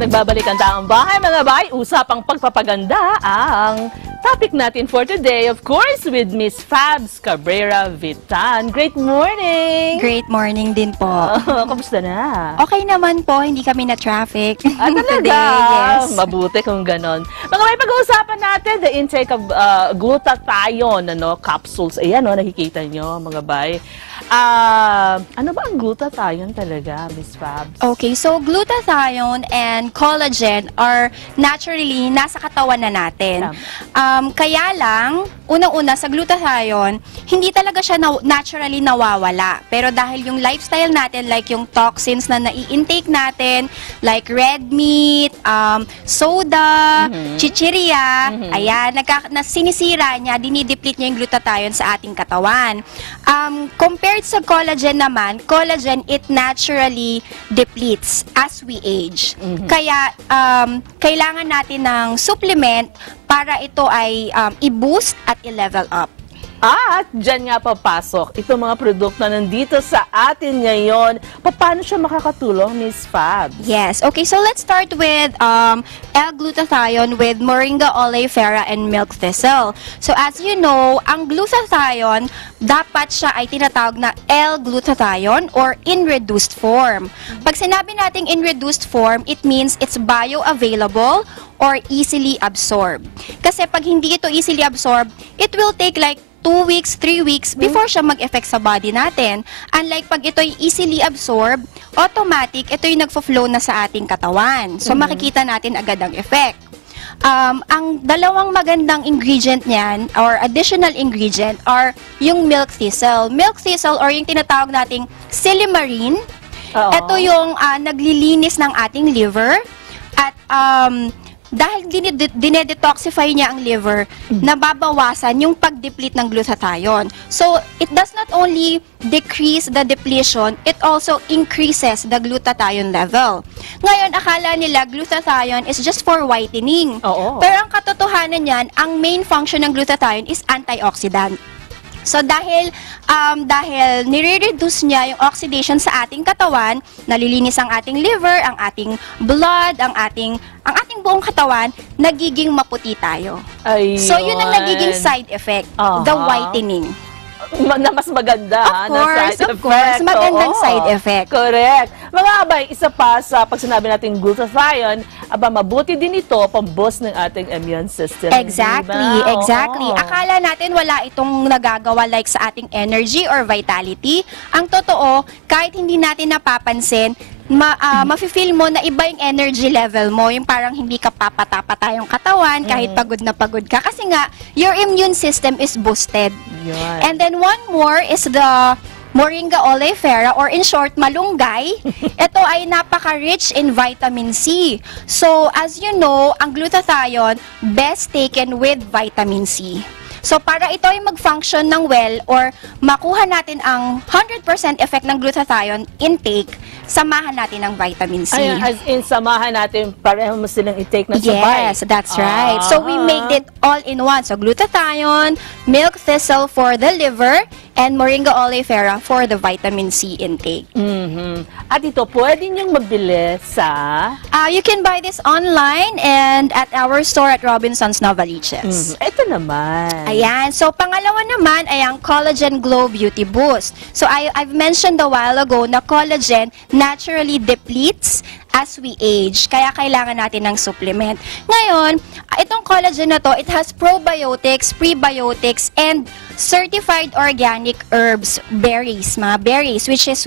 Nagbabalik ang taong bahay, mga bay. Usapang pagpapaganda ang topic natin for today. Of course, with Miss Fabs Cabrera Vitan. Great morning! Great morning din po. Kamusta na? Okay naman po, hindi kami na traffic. Talaga? Yes. Mabuti kung ganon. Mga bay, pag-uusapan natin the intake of glutathione capsules. Ayan, nakikita nyo, mga bay. Ano ba ang glutathione talaga, Miss Fabs? Okay, so glutathione and collagen are naturally nasa katawan na natin. Kaya lang, unang-una sa glutathione, hindi talaga siya naturally nawawala. Pero dahil yung lifestyle natin, like yung toxins na nai-intake natin, like red meat, soda, chichirya, ayan, sinisira niya, dinideplete niya yung glutathione sa ating katawan. Compared sa collagen naman, collagen, it naturally depletes as we age. Kaya, kailangan natin ng supplement para ito ay i-boost at i-level up. At dyan nga papasok itong mga produkto na nandito sa atin ngayon. Paano siya makakatulong, Miss Fabs? Yes. Okay, so let's start with L-glutathione with Moringa oleifera and milk thistle. So as you know, ang glutathione, dapat siya ay tinatawag na L-glutathione or in reduced form. Pag sinabi nating in reduced form, it means it's bioavailable or easily absorbed. Kasi pag hindi ito easily absorbed, it will take like 2 weeks, 3 weeks before siya mag-effect sa body natin. Unlike pag ito'y easily absorbed, automatic, ito'y nagfo-flow na sa ating katawan. So, makikita natin agad ang effect. Ang dalawang magandang ingredient niyan, or additional ingredient, are yung milk thistle. Milk thistle, or yung tinatawag nating silimarin, ito yung naglilinis ng ating liver. At dahil dinedetoxify niya ang liver, nababawasan yung pag-deplete ng glutathione. So, it does not only decrease the depletion, it also increases the glutathione level. Ngayon, akala nila glutathione is just for whitening. Pero ang katotohanan niyan, ang main function ng glutathione is antioxidant. So dahil nire-reduce niya yung oxidation sa ating katawan, nalilinis ang ating liver, ang ating blood, ang ating buong katawan, nagiging maputi tayo. Ayun. So yun ang nagiging side effect, the whitening. Na mas maganda of course, magandang side effect. Correct. Mga abay, isa pa sa pag sinabi natin glutathione, mabuti din ito pang-boost ng ating immune system. Exactly, exactly. Akala natin wala itong nagagawa like sa ating energy or vitality. Ang totoo, kahit hindi natin napapansin, mafe-feel mo na iba yung energy level mo, yung parang hindi ka papata-pata yung katawan kahit pagod na pagod ka. Kasi nga, your immune system is boosted. And then one more is the Moringa oleifera, or in short, malunggay. Ito ay napaka-rich in vitamin C. So, as you know, ang glutathione, best taken with vitamin C. So, para ito ay mag-function ng well or makuha natin ang 100% effect ng glutathione intake, samahan natin ng vitamin C. Ayan, as in, samahan natin, pareho mo silang i-take na sabay. Yes, that's right. So, we made it all in one. So, glutathione, milk thistle for the liver, and Moringa oleifera for the vitamin C intake. At ito, pwede niyong mabili sa... You can buy this online and at our store at Robinson's Novaliches. Ito naman. Ayan. So, pangalawa naman ay ang Collagen Glow Beauty Boost. So, I've mentioned a while ago na collagen naturally depletes as we age. Kaya kailangan natin ng supplement. Ngayon, itong collagen na to, it has probiotics, prebiotics, and certified organic herbs, mga berries, which is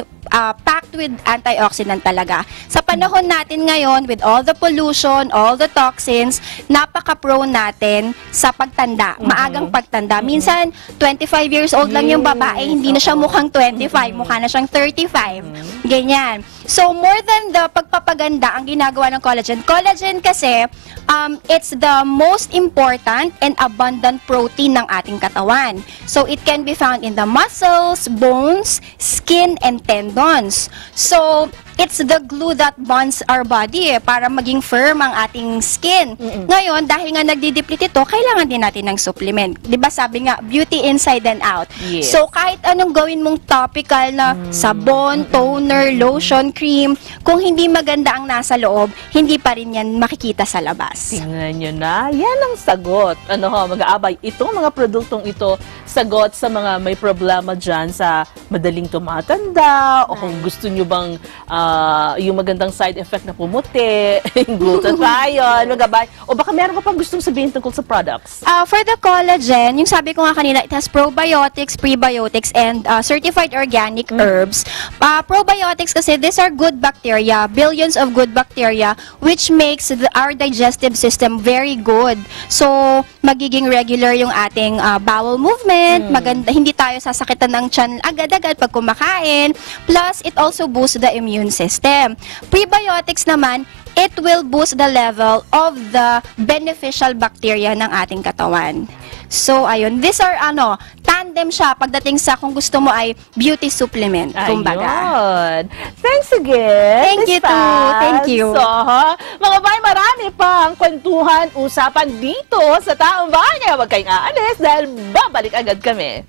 packed with antioxidant talaga. Sa panahon natin ngayon, with all the pollution, all the toxins, napaka-prone natin sa pagtanda, maagang pagtanda. Minsan, 25 years old lang yung babae, hindi na siya mukhang 25, mukha na siyang 35. Ganyan. So, more than the pagpapaganda ang ginagawa ng collagen. Collagen kasi, it's the most important and abundant protein ng ating katawan. So, it can be found in the muscles, bones, skin, and tendons. So, it's the glue that bonds our body para maging firm ang ating skin. Ngayon, dahil nga nagdi-deplete ito, kailangan din natin ng supplement. 'Di ba sabi nga, beauty inside and out. Yes. So, kahit anong gawin mong topical na sabon, toner, lotion, cream, kung hindi maganda ang nasa loob, hindi pa rin yan makikita sa labas. Tingnan nyo na, yan ang sagot. Ano ho, mag-aabay, itong mga produktong ito, sagot sa mga may problema dyan sa madaling tumatanda, o kung gusto nyo bang yung magandang side effect na pumuti, yung glutathione, mag-aabay, o baka meron ka pang gustong sabihin tungkol sa products. For the collagen, yung sabi ko nga kanina, it has probiotics, prebiotics, and certified organic herbs. Probiotics kasi, these are good bacteria, billions of good bacteria, which makes our digestive system very good. So, magiging regular yung ating bowel movement, maganda, hindi tayo sasakitan ng tiyan agad-agad pag kumakain. Plus, it also boosts the immune system. Prebiotics naman, it will boost the level of the beneficial bacteria ng ating katawan. So, ayun. These are, tandem siya pagdating sa kung gusto mo ay beauty supplement, kumbaga. Ayun. Thanks again. Thank you Miss too. Paz. Thank you. So, mga bay, marami pang kwentuhan, usapan dito sa Taong Bayan. Huwag kayong aalis dahil babalik agad kami.